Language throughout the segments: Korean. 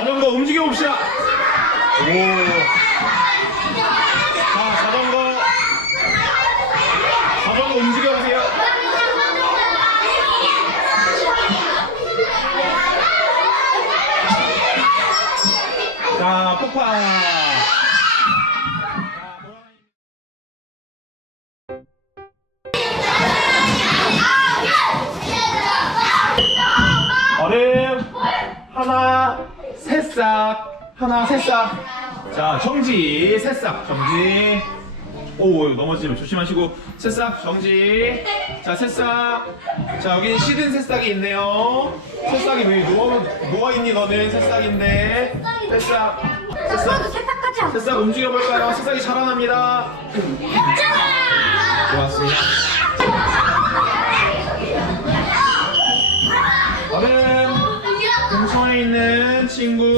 자전거 움직여 봅시다. 오. 자, 자전거. 자전거 움직여 보세요. 자, 폭파. 얼음 하나 새싹. 하나 새싹. 자 정지. 새싹 정지. 오 넘어지면 조심하시고. 새싹 정지. 자 새싹. 자 여기 시든 새싹이 있네요. 새싹이 왜 누워 누워 있니 너는? 새싹인데. 새싹. 새싹. 않아. 새싹 움직여 볼까요? 새싹이 자라납니다. 좋았습니다. 얼음 근처에 있는 친구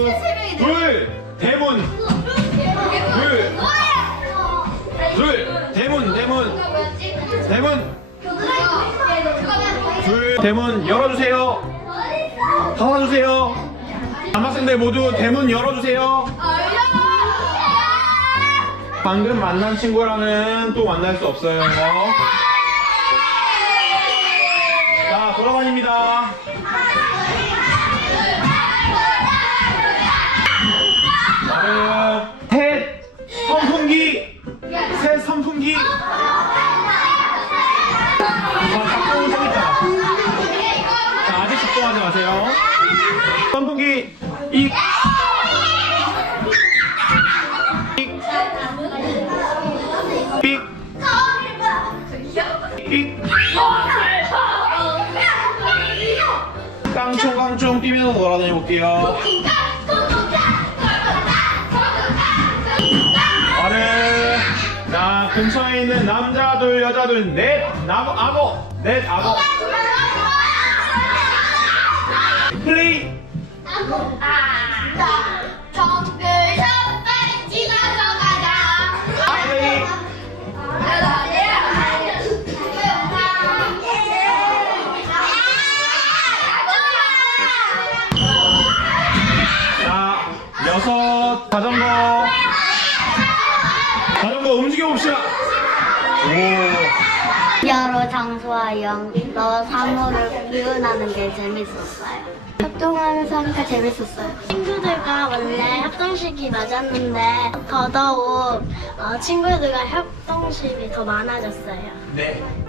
둘 대문. 둘. 둘 대문 대문. 대문. 둘 대문 열어주세요. 닫아주세요. 남학생들 모두 대문 열어주세요. 방금 만난 친구랑은 또 만날 수 없어요. 자 돌아다닙니다 마세요 선풍기 이 깡총깡총 뛰면서 돌아다녀 볼게요. 어른, 자 근처에 있는 남자 둘 여자 둘넷 나무 악어 넷 악어 플레이 자 여섯 자전거 자전거 움직여 봅시다. 오. 여러 장소와 영어 사물을 표현하는 게 재밌었어요. 협동하면서 하니까 재밌었어요. 친구들과 원래 협동식이 맞았는데 더더욱 어, 친구들과 협동식이 더 많아졌어요. 네.